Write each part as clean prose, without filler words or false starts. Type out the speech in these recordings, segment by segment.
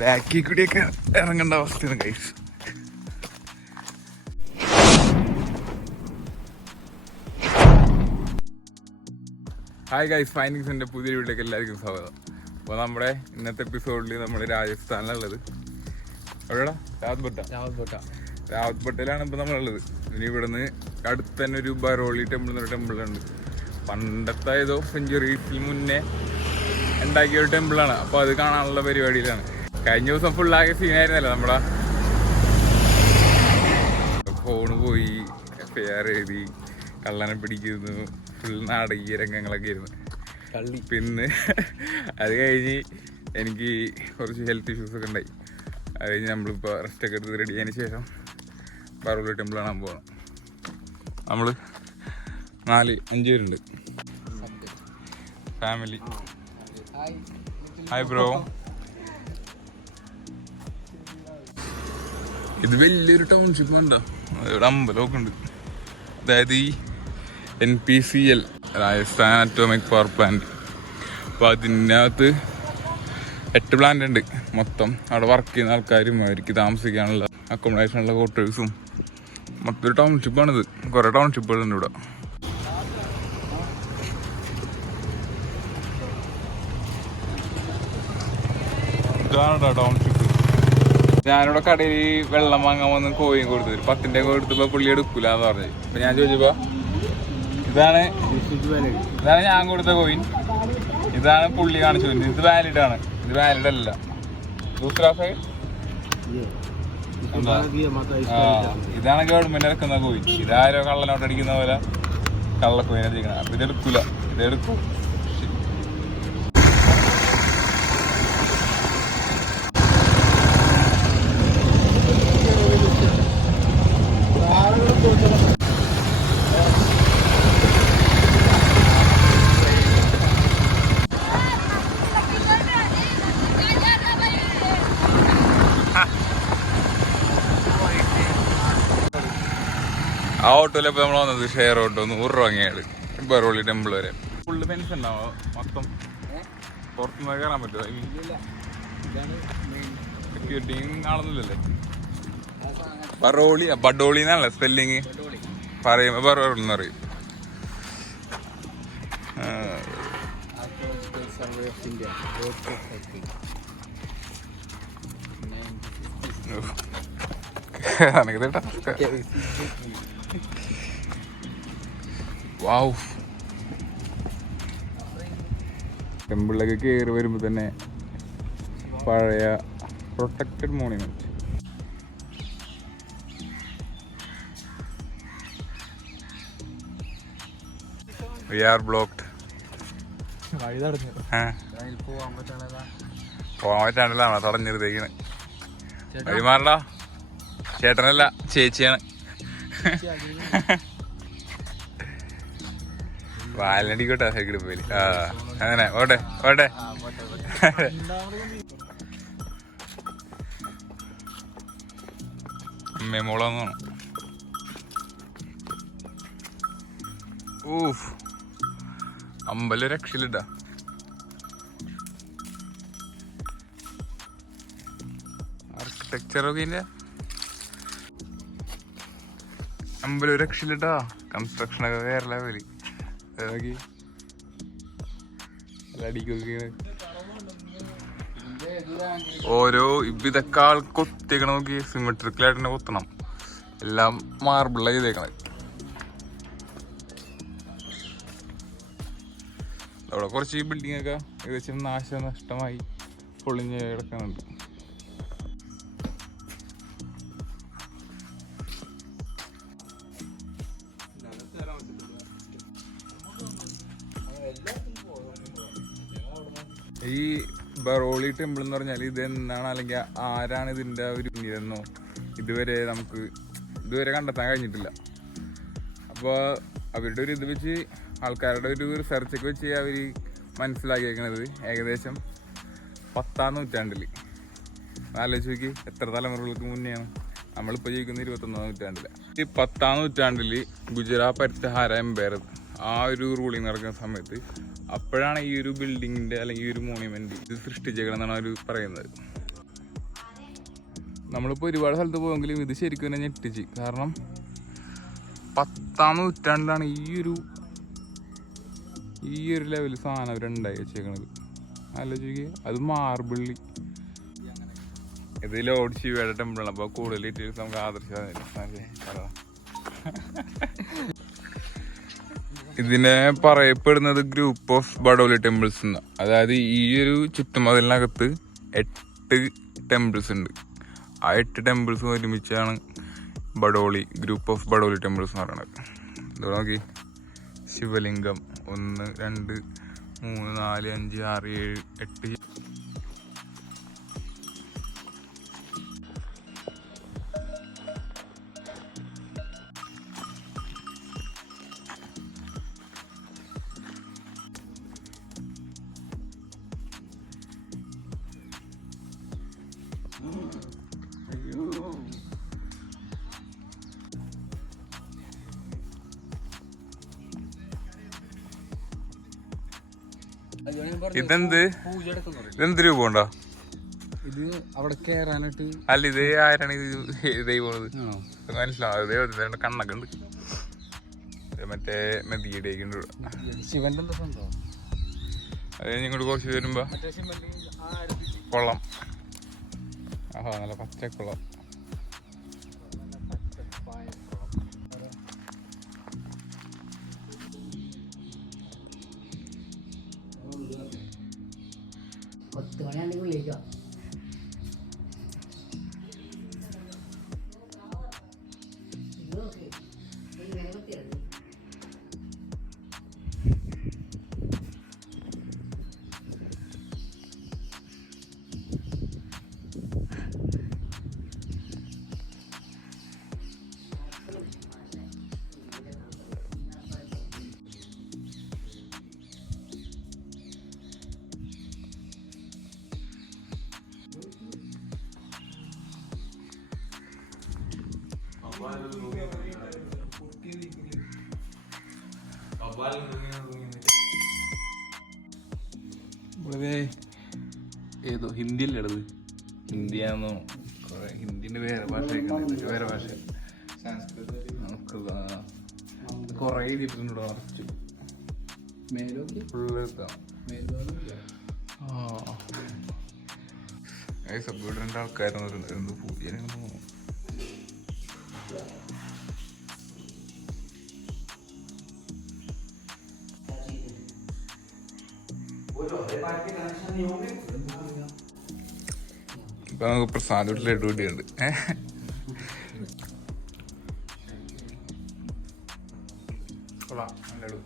ബാക്കിൽ കൂടിയൊക്കെ ഇറങ്ങേണ്ട അവസ്ഥയാണ് ഗൈസ്. ഹായ് ഗൈസ്, ഫൈൻഡിങ്സിൻ്റെ പുതിയ വീട്ടിലേക്ക് എല്ലാവർക്കും സ്വാഗതം. അപ്പോൾ നമ്മുടെ ഇന്നത്തെ എപ്പിസോഡിൽ നമ്മൾ രാജസ്ഥാനിലുള്ളത്. എവിടെടാ? രാവത്പട്ടയിലാണ് ഇപ്പോൾ നമ്മളുള്ളത്. ഇനി ഇവിടുന്ന് അടുത്ത് തന്നെ ഒരു ബറോളി ടെമ്പിൾ എന്നൊരു ടെമ്പിളുണ്ട്. പണ്ടത്തെ ഏതോ സെഞ്ചുറീസിൽ മുന്നേ ഉണ്ടാക്കിയ ഒരു ടെമ്പിളാണ്. അപ്പോൾ അത് കാണാനുള്ള പരിപാടിയിലാണ്. കഴിഞ്ഞ ദിവസം ഫുള്ളാകെ സീനായിരുന്നല്ലോ, നമ്മുടെ ഫോണ് പോയി, FIR എഴുതി, കള്ളനെ പിടിക്കുന്നു, ഫുൾ നാടകീയ രംഗങ്ങളൊക്കെ ആയിരുന്നു. പിന്നെ അത് കഴിഞ്ഞ് എനിക്ക് കുറച്ച് ഹെൽത്ത് ഇഷ്യൂസൊക്കെ ഉണ്ടായി. അത് കഴിഞ്ഞ് നമ്മളിപ്പോൾ റെസ്റ്റൊക്കെ എടുത്ത് റെഡി ആയതിനു ശേഷം ബറോളി ടെമ്പിൾ കാണാൻ പോകണം. നമ്മൾ 4-5 പേരുണ്ട്, ഫാമിലി. Hi bro. ഇത് വലിയൊരു ടൗൺഷിപ്പ് ഉണ്ടോ, ഇവിടെ അമ്പലമൊക്കെ ഉണ്ട്. അതായത് ഈ NPCL Rajasthan atomic power plant. അപ്പോൾ അതിനകത്ത് 8 പ്ലാന്റ് ഉണ്ട് മൊത്തം. അവിടെ വർക്ക് ചെയ്യുന്ന ആൾക്കാരും അവർക്ക് താമസിക്കാനുള്ള അക്കോമഡേഷനുള്ള ക്വാർട്ടേഴ്സും മൊത്തം ഒരു ടൗൺഷിപ്പാണിത്. കുറേ ടൗൺഷിപ്പുകളുണ്ട് ഇവിടെ. ഇതാണ് ടൗൺഷിപ്പ്. ഞാനിവിടെ കടയിൽ വെള്ളം വാങ്ങാൻ വന്ന് കോയിൻ കൊടുത്തത് 10 കൊടുത്തപ്പോൾ പുള്ളി എടുക്കൂല എന്ന് പറഞ്ഞു. അപ്പം ഞാൻ ചോദിച്ചപ്പോൾ ഇതാണ് ഞാൻ കൊടുത്ത കോയിൻ, ഇതാണ് പുള്ളി കാണിച്ചു. ഇത് വാലിഡ് ആണ്, ഇത് വാലിഡ് അല്ല. ഇതാണ് ഗവൺമെന്റ് ഇറക്കുന്ന കോയിൻ. ഇതാരോ കള്ളനോട്ട് അടിക്കുന്ന പോലെ കള്ള കോയിൻ അടിക്കണം. അപ്പൊ ഇതെടുക്കൂല, ഇതെടുക്കും. ആ ഓട്ടോയിലപ്പോൾ നമ്മൾ വന്നത് ഷെയർ ഓട്ടോ 100 രൂപ വാങ്ങിയാണ് ബറോളി ടെമ്പിൾ വരെ. ഫുള്ള് ഫെൻസ് ഉണ്ടാവും മൊത്തം, പുറത്തുനിന്ന് കയറാൻ പറ്റുമോ? സെക്യൂരിറ്റിയും കാണുന്നില്ലല്ലേ. ബഡോളി എന്നല്ല സ്പെല്ലിങ്, പറയുമ്പോൾ ബറോളി എന്ന് പറയും. വാവ്, ടെമ്പിളിലൊക്കെ കയറി വരുമ്പോൾ തന്നെ പഴയ protected monument. We are blocked. പോവാൻ പറ്റാണ്ടല്ലോ, തടഞ്ഞിരുത്തേക്കാണ്. വഴിമാറണ്ട, ചേട്ടനല്ല ചേച്ചിയാണ്. വാലടിക്കോട്ടെ സൈക്കിൾ പോയി. അങ്ങനെ ഓട്ടെ ഓട്ടെ. അമ്മേ മോളാന്ന്. ഊഫ്, അമ്പലം രക്ഷയിലിട്ടാ. ആർക്കിടെക്ചറൊക്കെ ഇതിൻ്റെ അമ്പലം രക്ഷയിലിട്ടാ. കൺസ്ട്രക്ഷനൊക്കെ വേറെ ലെവല്. ഓരോ ഇതൊക്കെ ആൾ കൊത്തിയേക്കണ നോക്കി, സിമെട്രിക്കലായിട്ട് തന്നെ കൊത്തണം. എല്ലാം മാർബിളാണ് ചെയ്തേക്കണത്. അവിടെ കുറച്ച് ഈ ബിൽഡിംഗ് ഒക്കെ ഏകദേശം നാശനഷ്ടമായി പൊളിഞ്ഞ് കിടക്കുന്നുണ്ട്. ഈ ബറോളി ടെമ്പിൾ എന്ന് പറഞ്ഞാൽ ഇത് എന്നാണ്, അല്ലെങ്കിൽ ആരാണ് ഇതിൻ്റെ ഒരു പിന്നിലെന്നോ ഇതുവരെ കണ്ടെത്താൻ കഴിഞ്ഞിട്ടില്ല. അപ്പോൾ അവരുടെ ഒരു ഇത് വെച്ച്, ആൾക്കാരുടെ ഒരു റിസർച്ചൊക്കെ വെച്ച് അവർ മനസ്സിലാക്കിയേക്കണത് ഏകദേശം 10-ാം നൂറ്റാണ്ടിൽ. ആലോചിച്ച് നോക്കി, എത്ര തലമുറകൾക്ക് മുന്നെയാണ്. നമ്മളിപ്പോൾ ജീവിക്കുന്ന 21-ാം നൂറ്റാണ്ടിലാണ്. ഈ 10-ാം നൂറ്റാണ്ടിൽ ഗുജറാത്ത് പരിസഹാര എംപയർ ആ ഒരു റൂളിങ് നടക്കുന്ന സമയത്ത് അപ്പോഴാണ് ഈ ഒരു ബിൽഡിങ്ങിൻ്റെ അല്ലെങ്കിൽ ഈ ഒരു മോണ്യുമെന്റ് ഇത് സൃഷ്ടിച്ചേക്കണമെന്നാണ് അവർ പറയുന്നത്. നമ്മളിപ്പോൾ ഒരുപാട് സ്ഥലത്ത് പോയെങ്കിലും ഇത് ശരിക്കും തന്നെ ഞെട്ടിച്ച്. കാരണം 10ാം നൂറ്റാണ്ടിലാണ് ഈ ഒരു ലെവലിൽ സാധനം അവരുണ്ടായി വെച്ചേക്കണത്. ആലോചിക്കുക, അത് മാർബിളി. ഇത് ലോർഡ് ശിവയുടെ ടെമ്പിളാണ്. അപ്പോൾ കൂടുതൽ ഡീറ്റെയിൽസ് നമുക്ക് ആദർശിക്കാം. ഇതിനെ പറയപ്പെടുന്നത് ഗ്രൂപ്പ് ഓഫ് ബഡോലി ടെമ്പിൾസ് എന്ന്. അതായത് ഈ ഒരു ചുറ്റുമതിലിനകത്ത് 8 ടെമ്പിൾസ് ഉണ്ട്. ആ 8 ടെമ്പിൾസും ഒരുമിച്ചാണ് ഗ്രൂപ്പ് ഓഫ് ബഡോലി ടെമ്പിൾസ് എന്ന് പറയുന്നത്. ഇതോടെ നോക്കി, ശിവലിംഗം 1 2 3 4 5 6 7 8. ഇതെന്ത് രൂപ ഉണ്ടോ? ഇത് അവിടെ കേറാനായിട്ട്. അല്ല, ഇത് ആരാണ് ഇതായി പോണത്? മനസ്സിലാവും. കണ്ണൊക്കെ ഉണ്ട്. മറ്റേ മെതിയുടെ ഉണ്ട്. ശിവന്റെ എന്താ സംഭവം? അത് ഇങ്ങോട്ട് കുറച്ച് വരുമ്പോ കൊള്ളം. ആഹാ, നല്ല പച്ചക്കുളം. ഏതോ ഹിന്ദിയിലുള്ളത്, ഹിന്ദിയാന്നോ ഹിന്ദിന്റെ വേറെ ഭാഷ, വേറെ ഭാഷ, കൊറേ എഴുതിയിട്ടുണ്ടോ? സബ്ബിടേണ്ട ആൾക്കാരെന്ന് പൂജ ഇപ്പൊ നമുക്ക് പ്രസാദ് ലഡു കൂടിയുണ്ട്. ലഡു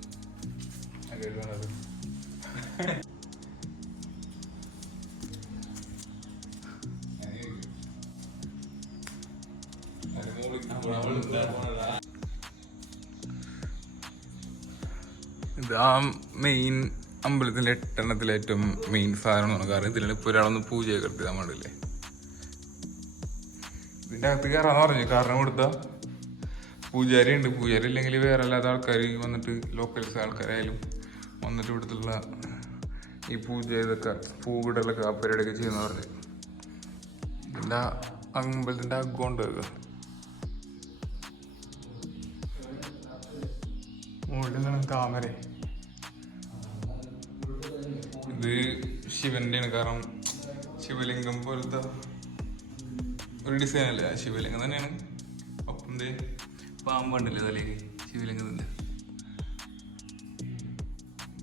ഇത് ആ മെയിൻ അമ്പലത്തിൻ്റെ 8 എണ്ണത്തിലെ ഏറ്റവും മെയിൻ സാധനമാണ്. കാരണം ഇതിലാണ് ഇപ്പോൾ ഒരാളൊന്ന് പൂജയൊക്കെ എടുത്താൽ പാടില്ലേ. ഇതിൻ്റെ അകത്ത് കയറാന്ന് പറഞ്ഞു. കാരണം കൊടുത്ത പൂജാരി ഉണ്ട്. പൂജാരി ഇല്ലെങ്കിൽ വേറെ അല്ലാത്ത ആൾക്കാർ വന്നിട്ട്, ലോക്കൽസ് ആൾക്കാരായാലും വന്നിട്ട് ഇവിടുത്തുള്ള ഈ പൂജ ഇതൊക്കെ പൂവിടലൊക്കെ ആ പരിപാടിയൊക്കെ ചെയ്യുന്ന പറഞ്ഞു. ഇതിൻ്റെ അമ്പലത്തിൻ്റെ അഗ്ഗമുണ്ട്. മുകളിൽ നിന്നാണ് താമര. ഇത് ശിവന്റെയാണ്. കാരണം ശിവലിംഗം പോലത്തെ ഒരു ഡിസൈൻ അല്ലേ, ശിവലിംഗം തന്നെയാണ്. ഒപ്പം പാമ്പുണ്ടല്ലേ തലേക്ക് ശിവലിംഗത്തിൻ്റെ.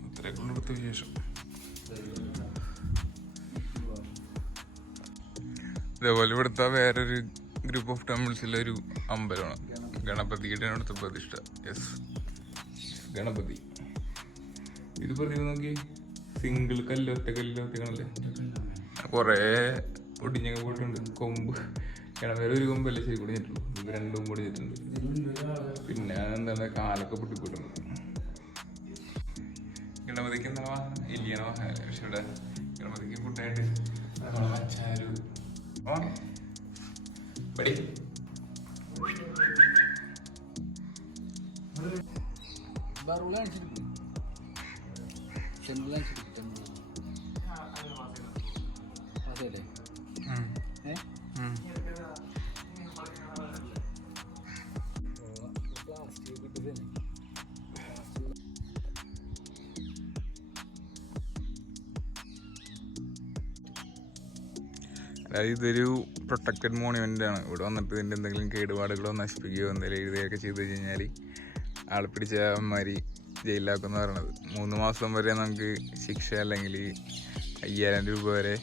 ഇത്രയൊക്കെ എടുത്ത വിശേഷം. ഇതേപോലെ ഇവിടുത്തെ വേറൊരു ഗ്രൂപ്പ് ഓഫ് ടെമ്പിൾസിലെ ഒരു അമ്പലമാണ് ഗണപതിയുടെ അടുത്ത പ്രതിഷ്ഠ. യെസ്, ഗണപതി. ഇത് പ്രതിമ നോക്കി, സിംഗിൾ കല്ല്, ഒറ്റ കല്ലല്ലേ. കുറേ ഒടിഞ്ഞൊക്കെ പോയിട്ടുണ്ട്. കൊമ്പ് ഗണപതി ഒരു കൊമ്പല്ലേ ശരി പൊടിഞ്ഞിട്ടുള്ളൂ. ഇത് 2 പൊടിഞ്ഞിട്ടുണ്ട്. പിന്നെ എന്താണ്, കാലൊക്കെ പൊട്ടിപ്പോയിട്ടുണ്ട്. ഗണപതിക്ക് എന്താ ഇല്ലയാണോ? പക്ഷെ ഇവിടെ ഗണപതിക്ക് ഫുഡായിട്ട് വച്ചാരു പടി അതെ അതായത് ഇതൊരു പ്രൊട്ടക്റ്റഡ് മോണുമെൻ്റ് ആണ്. ഇവിടെ വന്നിട്ട് ഇതിൻ്റെ എന്തെങ്കിലും കേടുപാടുകളോ നശിപ്പിക്കുകയോ എന്തെങ്കിലും എഴുതുകയൊക്കെ ചെയ്ത് കഴിഞ്ഞാൽ ആളെ പിടിച്ച അമ്മമാരി ജയിലിലാക്കുമെന്ന് പറയണത്. 3 മാസം വരെ നമുക്ക് ശിക്ഷ അല്ലെങ്കിൽ 5000 രൂപ വരെ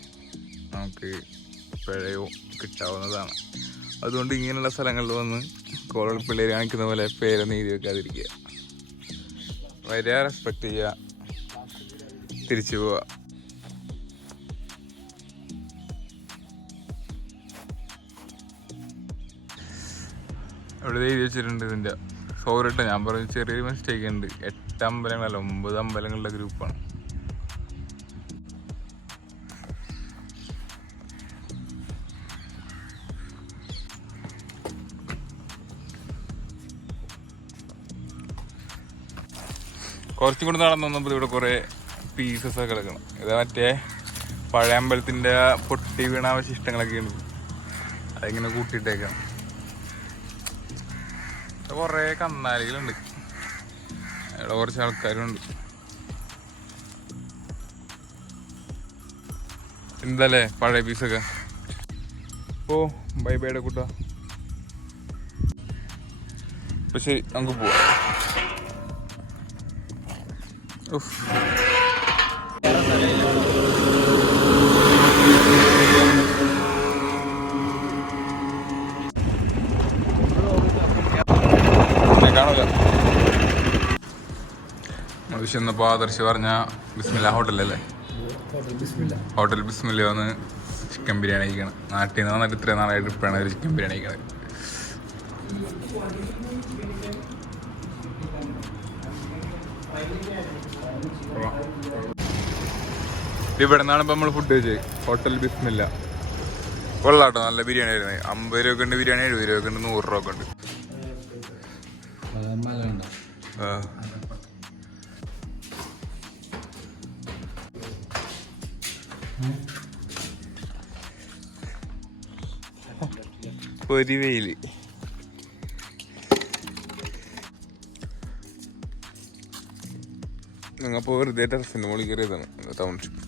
നമുക്ക് പിഴയോ കിട്ടാവുന്നതാണ്. അതുകൊണ്ട് ഇങ്ങനെയുള്ള സ്ഥലങ്ങളിൽ വന്ന് കോളേജ് പിള്ളേർ കാണിക്കുന്ന പോലെ പേരൊന്നും എഴുതി വെക്കാതിരിക്കുക. വരിക, റെസ്പെക്റ്റ് ചെയ്യുക, തിരിച്ചു പോവുക. ഇവിടെ എഴുതി വെച്ചിട്ടുണ്ട് ഇതിൻ്റെ. സോറി കേട്ടോ, ഞാൻ പറഞ്ഞ ചെറിയൊരു മിസ്റ്റേക്ക് ഉണ്ട്. 8 അമ്പലങ്ങളല്ല 9 അമ്പലങ്ങളുടെ ഗ്രൂപ്പാണ്. കുറച്ചും കൂടി നടന്നു വന്നപ്പോൾ ഇവിടെ കുറേ പീസസ് ഒക്കെ കിടക്കണം. ഇത് മറ്റേ പഴയ അമ്പലത്തിൻ്റെ പൊട്ടി വീണ അവശിഷ്ടങ്ങളൊക്കെ ഉണ്ട്. അതിങ്ങനെ കൂട്ടിയിട്ടേക്കണം. കുറേ കന്നാലികളുണ്ട്. ഇവിടെ കുറച്ച് ആൾക്കാരുണ്ട്. എന്തല്ലേ പഴയ പീസൊക്കെ. ഓ ബൈ ബൈയുടെ കൂട്ടാ. അപ്പൊ ശരി, നമുക്ക് പോവാം. കാണൂല. വിശന്നപ്പോൾ ആദർശ് പറഞ്ഞ ബിസ്മില്ല ഹോട്ടലല്ലേ, ഹോട്ടൽ ബിസ്മില്ല വന്ന് ചിക്കൻ ബിരിയാണി കഴിക്കണം. നാട്ടിൽ നിന്ന് വന്നിട്ട് ഇത്രയും നാളായിട്ട് ഇപ്പോഴാണ് ഒരു ചിക്കൻ ബിരിയാണി കഴിക്കണത്. ഇവിടെ നിന്നാണ് ഇപ്പം നമ്മൾ ഫുഡ് കഴിച്ചത്. ഹോട്ടൽ ബിസ്മില്ല കൊള്ളാട്ടോ, നല്ല ബിരിയാണി ആയിരുന്നു. 50 രൂപ ഉണ്ട് ബിരിയാണി, 70 രൂപ ഉണ്ട്, 100 രൂപ ഉണ്ട്. ഒരു വെയില്. ഞങ്ങപ്പോൾ വെറുതെ ടെറസിൻ്റെ മുകളിൽ കയറിയതാണ്. ടൗൺഷിപ്പ്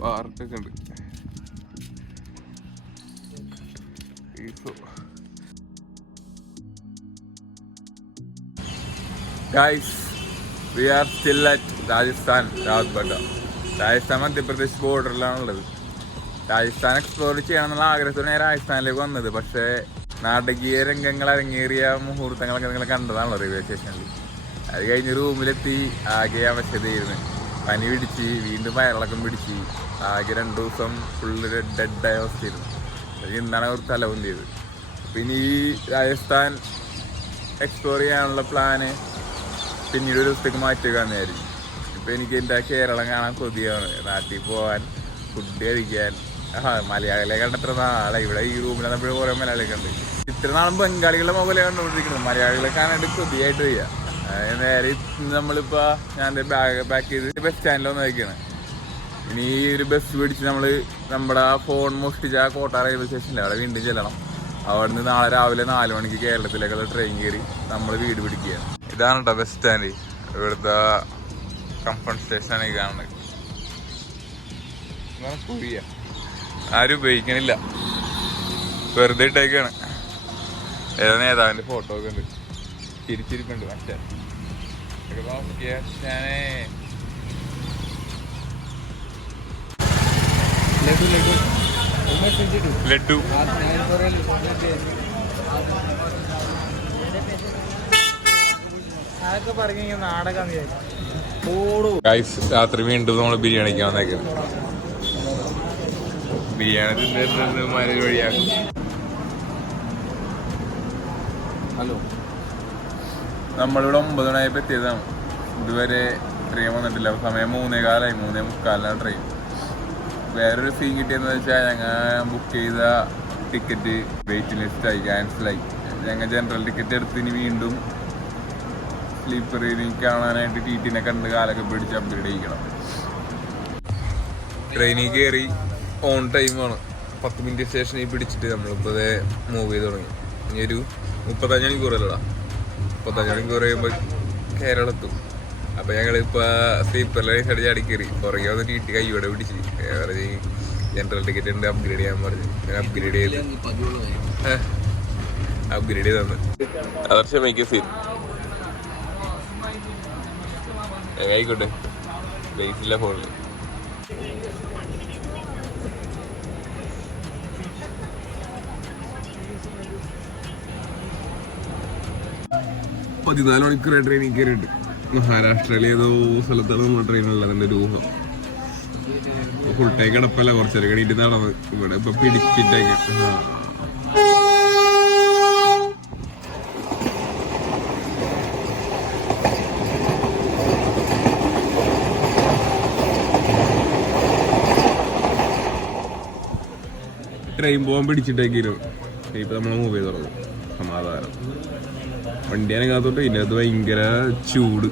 പാർക്കൊക്കെ ഉണ്ട്. Guys, we are still at Rajasthan, Rathbata. Rajasthan Madhya Pradesh ബോർഡറിലാണുള്ളത്. രാജസ്ഥാൻ എക്സ്പ്ലോർ ചെയ്യണമെന്നുള്ള ആഗ്രഹത്തോടെ ഞാൻ രാജസ്ഥാനിലേക്ക് വന്നത്. പക്ഷേ നാടകീയ രംഗങ്ങൾ അരങ്ങേറിയ മുഹൂർത്തങ്ങളൊക്കെ നിങ്ങൾ കണ്ടതാണല്ലോ റെയിൽവേ സ്റ്റേഷനിൽ. അത് കഴിഞ്ഞ് റൂമിലെത്തി ആകെ അവശതയായിരുന്നു. പനി പിടിച്ച്, വീണ്ടും വയറിളക്കം പിടിച്ച്, ആകെ 2 ദിവസം ഫുള്ള് ഡെഡായ അവസ്ഥയായിരുന്നു. അത് ഇന്നാണ് അവർ തലവന്തിയത്. പിന്നെ ഈ രാജസ്ഥാൻ എക്സ്പ്ലോർ ചെയ്യാനുള്ള പ്ലാന് പിന്നീട് ഒരു ദിവസത്തേക്ക് മാറ്റുകയാണെന്നായിരിക്കും. ഇപ്പം എനിക്ക് എൻ്റെ കേരളം കാണാൻ കൊതിയാണ്. നാട്ടിൽ പോകാൻ, ഫുഡ് കഴിക്കാൻ. മലയാളികളെ കണ്ടത്ര നാളെ ഇവിടെ ഈ റൂമിൽ നമ്മൾ കുറേ മലയാളികളൊക്കെ ഉണ്ട്. ഇത്ര നാളും ബംഗാളികളുടെ മൊബൈൽ കണ്ടുകൊണ്ടിരിക്കുന്നത്, മലയാളികളെ കാണാണ്ട് കൊതിയായിട്ട് വയ്യ. നേരെ നമ്മളിപ്പോൾ ഞാൻ ബാക്ക് ചെയ്ത് ബസ് സ്റ്റാൻഡിലൊന്നും വയ്ക്കുകയാണ്. ഇനി ഈ ഒരു ബസ് പിടിച്ച് നമ്മൾ നമ്മുടെ ഫോൺ മോഷ്ടിച്ച കോട്ട റെയിൽവേ സ്റ്റേഷനിൽ അവിടെ വീണ്ടും ചെല്ലണം. അവിടെ നിന്ന് നാളെ രാവിലെ 4 മണിക്ക് കേരളത്തിലേക്കുള്ള ട്രെയിൻ കയറി നമ്മൾ വീട് പിടിക്കുകയാണ്. ഇതാണ് കേട്ടോ ബസ് സ്റ്റാൻഡ്. ഇവിടുത്തെ കംഫർട്ട് സ്റ്റേഷനാണ് ഈ കാണുന്നത്. പുതിയ ആരും ഉപയോഗിക്കണില്ല, വെറുതെ ഇട്ടേക്കാണ്. ഏതാ നേതാവിൻ്റെ ഫോട്ടോ ഒക്കെ ഉണ്ട്, ചിരിച്ചിരിപ്പുണ്ട്. മറ്റേ ലഡു രാത്രി വീണ്ടും നമ്മൾ ബിരിയാണിക്ക് വന്നേക്കാം. ബിരിയാണി തിന്നിരുന്നത് മല വഴിയാക്കും. ഹലോ, നമ്മളിവിടെ 9 മണിയായപ്പോൾ എത്തിയതാണ്. ഇതുവരെ ട്രെയിൻ വന്നിട്ടില്ല. സമയം 3:15, 3:45 ട്രെയിൻ. വേറൊരു സീൻ കിട്ടിയെന്ന് വെച്ചാൽ ഞങ്ങൾ ബുക്ക് ചെയ്ത ടിക്കറ്റ് വെയിറ്റിംഗ് ലിസ്റ്റായി, ക്യാൻസലായി. ഞങ്ങൾ ജനറൽ ടിക്കറ്റ് എടുത്ത് ഇനി വീണ്ടും സ്ലീപ്പർ കാണാനായിട്ട് ടിറ്റിനെ കണ്ട് കാലൊക്കെ പിടിച്ച് അപ്ഗ്രേഡ് ചെയ്യിക്കണം. ട്രെയിനിൽ കയറി ഓൺ ടൈമാണ്. 10 മിനിറ്റ് സ്റ്റേഷനിൽ പിടിച്ചിട്ട് നമ്മളിപ്പോൾ മൂവ് ചെയ്ത് തുടങ്ങി. ഇനി ഒരു 35 മണിക്കൂറല്ലടാ, 35 മണിക്കൂർ കഴിയുമ്പോൾ കേരളത്തും. അപ്പോൾ ഞങ്ങളിപ്പോൾ സ്ലീപ്പറിലെ സൈഡ് ചാടി കയറി. പുറകെ വന്ന് ടി കൈയോടെ പിടിച്ച് ജനറൽ ടിക്കറ്റ് ഉണ്ട്, അപ്ഗ്രേഡ് ചെയ്യാൻ പറഞ്ഞു. അപ്ഗ്രേഡ് ചെയ്ത് അപ്ഗ്രേഡ് ചെയ്ത് തന്നു. ആദർശം മേക്ക് സീൻ ആയിക്കോട്ടെ, ബേസില്ല ഫോണിൽ. പതിനാല് മണിക്കൂർ ട്രെയിനിൽ കയറിയിട്ട് മഹാരാഷ്ട്രയിലെ ഏതോ സ്ഥലത്താണ് നമ്മുടെ ട്രെയിനുള്ളത്. അതിൻ്റെ ഒരു ഊഹം. ഫുൾ ടൈം കിടപ്പല്ല, കുറച്ചേരം കടിയിട്ട് നടന്ന് ഇവിടെ ഇപ്പൊ പിടിച്ചിട്ടേക്ക്. ട്രെയിൻ പോകാൻ പിടിച്ചിട്ടേക്കിരും. ഇപ്പൊ നമ്മളെ മൂവ് ചെയ്ത് തുടങ്ങും. സമാധാനം. വണ്ടി അനങ്ങാത്തോട്ട് ഇതിനകത്ത് ഭയങ്കര ചൂട്.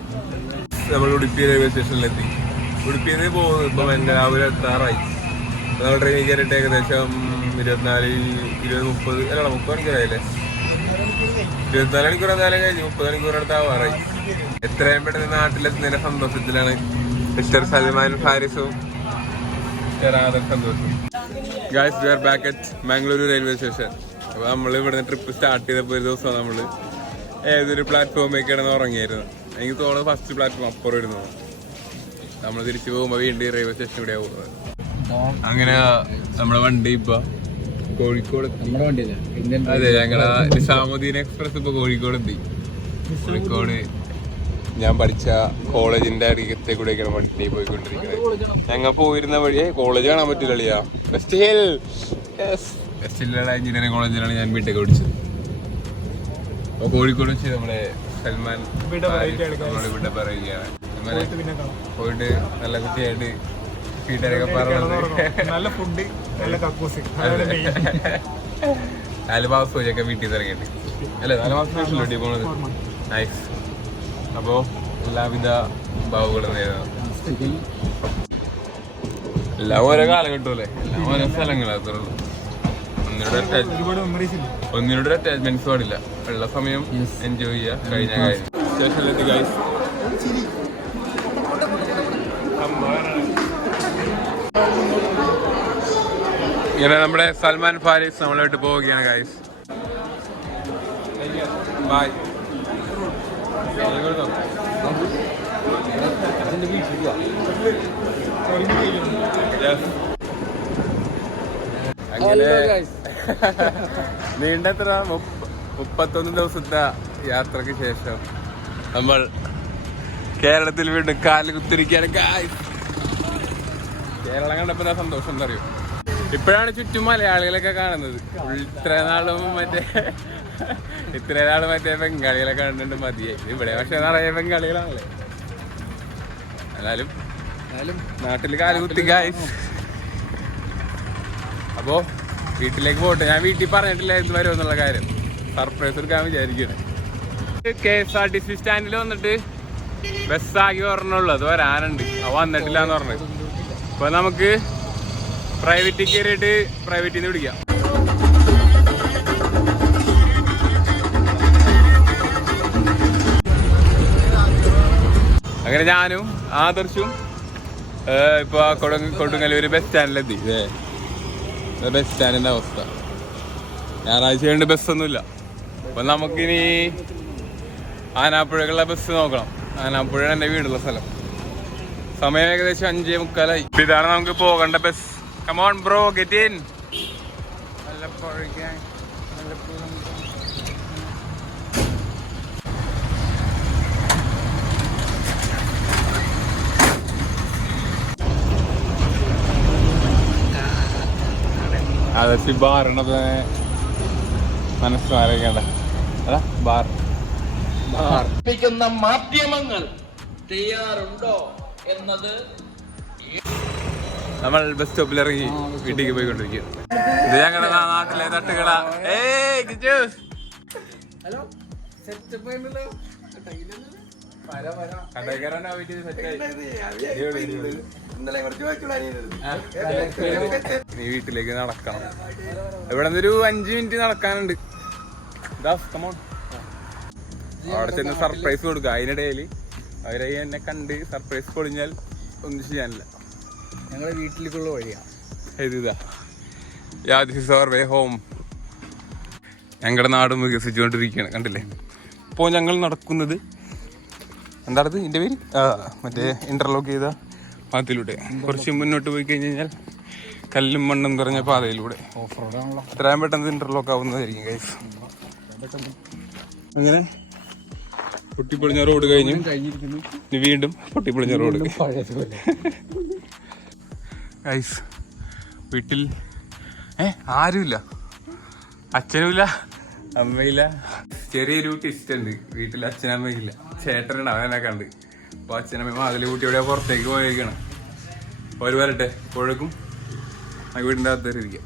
നമ്മൾ ഉടുപ്പി റെയിൽവേ സ്റ്റേഷനിലെത്തി. ഉടുപ്പിയിൽ നിന്ന് പോകുന്നത് ഇപ്പം എൻ്റെ രാവിലെ എത്താറായി. നമ്മൾ ട്രെയിനിൽ കയറിയിട്ട് ഏകദേശം 30 മണിക്കൂറായില്ലേ? 24 മണിക്കൂർ എന്തായാലും കഴിഞ്ഞു. 30 മണിക്കൂറടുത്ത് ആവാറായി. എത്രയും പെട്ടെന്ന് നാട്ടിലെത്തുന്നതിന്റെ സന്തോഷത്തിലാണ് മിസ്റ്റർ സൽമാൻ ഫാരിസും സന്തോഷം. Guys, we are back at Mangaluru railway station. അപ്പോൾ നമ്മൾ ഇവിടുന്ന് ട്രിപ്പ് സ്റ്റാർട്ട് ചെയ്തപ്പോൾ ഒരു ദിവസം നമ്മൾ ഏതൊരു പ്ലാറ്റ്ഫോമിൽ കിടന്ന് ഉറങ്ങിയായിരുന്നു. എനിക്ക് തോന്നുന്നത് ഫസ്റ്റ് പ്ലാറ്റ്ഫോം അപ്പുറം ഇരുന്നു. നമ്മൾ തിരിച്ചു പോകുമ്പോൾ വീണ്ടും റെയിൽവേ സ്റ്റേഷൻ കൂടെയാണ് പോകുന്നത്. അങ്ങനെ നമ്മുടെ വണ്ടി ഇപ്പൊ കോഴിക്കോട്. അതെ, ഞങ്ങളുടെ നിസാമുദ്ദീൻ എക്സ്പ്രസ് ഇപ്പൊ കോഴിക്കോട് എത്തി. കോഴിക്കോട് ഞാൻ പഠിച്ച കോളേജിന്റെ അരികത്തെ കൂടെയൊക്കെയാണ് വണ്ടി പോയിക്കൊണ്ടിരിക്കുന്നത്. ഞങ്ങൾ പോയിരുന്ന വഴി കോളേജ് കാണാൻ പറ്റില്ല. വെസ്റ്റ് ഹില്ലുള്ള എഞ്ചിനീയറിംഗ് കോളേജിലാണ് ഞാൻ ബിടെക് പഠിച്ചത്. അപ്പോൾ കോഴിക്കോട് വെച്ച് നമ്മുടെ സൽമാൻ ഇവിടെ പറയുകയാണ്. പോയിട്ട് നല്ല കുട്ടിയായിട്ട് വീട്ടുകാരൊക്കെ പറഞ്ഞത് നല്ല ഫുഡ്, നല്ല കക്കൂസ്, 4 മാസം പോയൊക്കെ വീട്ടിൽ നിന്ന് ഇറങ്ങിയിട്ട് അല്ലേ? 4 മാസം വീട്ടിൽ വീട്ടിൽ പോണത്. നൈസ്. അപ്പോൾ എല്ലാവിധ ഭാവുകളും നേരുന്നു. എല്ലാം ഓരോ കാലഘട്ടമല്ലേ, എല്ലാം ഓരോ സ്ഥലങ്ങളാ. അത്രേ ഉള്ളൂ. ഒന്നിനോട് അറ്റാച്ച്മെന്റ്സ് പാടില്ല. ഉള്ള സമയം എൻജോയ് ചെയ്യുക. കഴിഞ്ഞ കാര്യം സ്റ്റേഷനിലെത്തി ഗൈസ്. ഇങ്ങനെ നമ്മുടെ സൽമാൻ ഫാരിസ് നമ്മളായിട്ട് പോവുകയാണ് ഗൈസ്. ബൈ. അങ്ങനെ നീണ്ടത്ര 31 ദിവസത്തെ യാത്രക്ക് ശേഷം നമ്മൾ കേരളത്തിൽ വീണ്ടും കാല് കുത്തിരിക്കുകയാണ് ഗൈസ്. കേരളം കണ്ടപ്പോ സന്തോഷം എന്താ അറിയോ? ഇപ്പോഴാണ് ചുറ്റും മലയാളികളൊക്കെ കാണുന്നത്. ഇത്രയും നാളും മറ്റേ ബംഗാളികളെ കണ്ടിട്ട് മതിയായി. ഇവിടെ പക്ഷെ നിറയെ ബംഗാളികളാണല്ലേ. എന്നാലും നാട്ടിൽ കാല് കുത്തി ഗൈസ്. അപ്പോ വീട്ടിലേക്ക് പോട്ടെ. ഞാൻ വീട്ടിൽ പറഞ്ഞിട്ടില്ല ഇത് വരുമെന്നുള്ള കാര്യം. സർപ്രൈസ് എടുക്കാൻ വിചാരിക്കണം. KSRTC സ്റ്റാൻഡിൽ വന്നിട്ട് ബസ്സാക്കി പറഞ്ഞുള്ളൂ. അത് വരാനുണ്ട്. അവ വന്നിട്ടില്ല എന്ന് പറഞ്ഞത്. അപ്പൊ നമുക്ക് പ്രൈവറ്റിൽ കയറിയിട്ട് പ്രൈവറ്റിൽ നിന്ന് പിടിക്കാം. അങ്ങനെ ഞാനും ആദർശും ഇപ്പൊ കൊടുങ്ങല്ലൂര് ബസ് സ്റ്റാൻഡിലെത്തി. ബസ് സ്റ്റാൻഡിന്റെ അവസ്ഥ ഞായറാഴ്ച കൊണ്ട് ബസ്സൊന്നുമില്ല. അപ്പൊ നമുക്കിനി ആനാപ്പുഴക്കുള്ള ബസ് നോക്കണം. ആനാപ്പുഴ എൻ്റെ വീടുള്ള സ്ഥലം. സമയം ഏകദേശം 5:45. ഇതാണ് നമുക്ക് പോകേണ്ട bus. Come on bro, get in. അതെ, ബാറിനത് മനസ്സിലാക്കേണ്ട അതാ ബാർ. മാധ്യമങ്ങൾ തയ്യാറുണ്ടോ എന്നത് നമ്മൾ ബസ് സ്റ്റോപ്പിൽ ഇറങ്ങി വീട്ടിലേക്ക് പോയിക്കൊണ്ടിരിക്കുക. ഇത് ഞങ്ങളുടെ നാട്ടിലെ തട്ടുകട. നീ വീട്ടിലേക്ക് നടക്കണം. ഇവിടെ നിന്നൊരു 5 മിനിറ്റ് നടക്കാനുണ്ട്. അവിടെ ചെന്ന് സർപ്രൈസ് കൊടുക്കുക. അതിനിടയിൽ അവരെ എന്നെ കണ്ട് സർപ്രൈസ് പൊളിഞ്ഞാൽ ഒന്നും ചെയ്യാനില്ല. ഞങ്ങളുടെ വീട്ടിലേക്കുള്ള വഴിയാണ്. എഴുതാ this is our way home. ഞങ്ങളുടെ നാട് വികസിച്ചുകൊണ്ടിരിക്കുകയാണ്, കണ്ടില്ലേ? ഇപ്പോൾ ഞങ്ങൾ നടക്കുന്നത് എന്താണത് ഇതിൻ്റെ പേര്? മറ്റേ ഇൻ്റർലോക്ക് ചെയ്ത പാതയിലൂടെ. കുറച്ച് മുന്നോട്ട് പോയി കഴിഞ്ഞ് കഴിഞ്ഞാൽ കല്ലും മണ്ണും നിറഞ്ഞ പാതയിലൂടെ എത്രയും പെട്ടെന്ന് ഇൻ്റർലോക്ക് ആവുന്നതായിരിക്കും ഗൈസ്. അങ്ങനെ പൊട്ടിപ്പൊളിഞ്ഞ റോഡ് കഴിഞ്ഞു, ഇനി വീണ്ടും പൊട്ടിപ്പൊളിഞ്ഞ റോഡ്. ഗൈസ് വീട്ടിൽ ആരുമില്ല, അച്ഛനുമില്ല അമ്മയില്ല. ചെറിയൊരു ട്വിസ്റ്റ് ഉണ്ട്, വീട്ടിൽ അച്ഛനമ്മയില്ല, ചേട്ടനുണ്ട്, അവനൊക്കെ ഉണ്ട്. അപ്പോൾ അച്ഛനമ്മ അതിൽ കൂട്ടിയോടെ പുറത്തേക്ക് പോയേക്കാണ്. ഒരു വരട്ടെ, പുഴക്കും വീടിൻ്റെ അകത്തേക്ക് ഇരിക്കാം.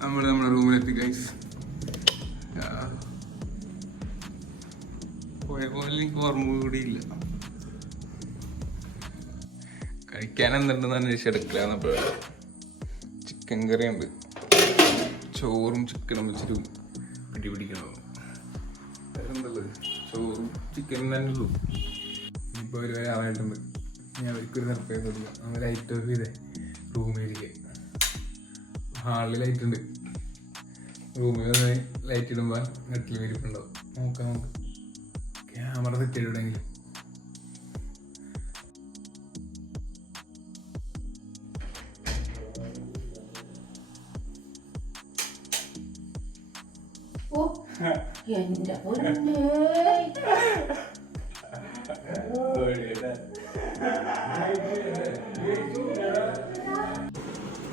നമ്മുടെ റൂമിലെത്തി ഗൈസ്. പോയ പോലെ എനിക്ക് ഓർമ്മ കൂടിയില്ല. കഴിക്കാൻ എന്തുണ്ടെന്ന് അന്വേഷിച്ചെടുക്കില്ല. ചിക്കൻ കറി ഉണ്ട്, ചോറും ചിക്കനും വെച്ചിട്ട് പിടിക്കണം. വേറെന്തള്ളത്, ചോറും ചിക്കനും തന്നെ ഉള്ളൂ. ഇപ്പോൾ ഒരു ആളായിട്ടുണ്ട്, ഞാൻ അവർക്കൊരു സർപ്രൈസ് കൊടുക്കാം. നമ്മൾ ലൈറ്റ് ഓഫ് ചെയ്തേ റൂമിലിരിക്കുക. ഹാളിൽ ലൈറ്റ് ഉണ്ട്, റൂമിൽ വന്ന് ലൈറ്റ് ഇടുമ്പോൾ നെറ്റിൽ വിരിപ്പുണ്ടാവും. നോക്കാം, നമുക്ക് ക്യാമറ സെറ്റ് ചെയ്തിടെങ്കിൽ.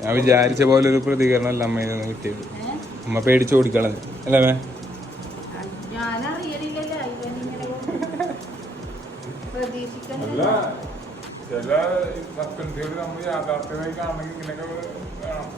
ഞാൻ വിചാരിച്ച പോലെ ഒരു പ്രതികരണം അല്ല അമ്മയിൽ നിന്ന് കിട്ടിയത്. അമ്മ പേടിച്ച് ഓടിക്കളഞ്ഞു അല്ലേ മേ? അല്ല, ചില സസ്പെൻസുകൾ നമ്മൾ യാഥാർത്ഥ്യമായി കാണണമെങ്കിൽ ഇങ്ങനെയൊക്കെ വേണം.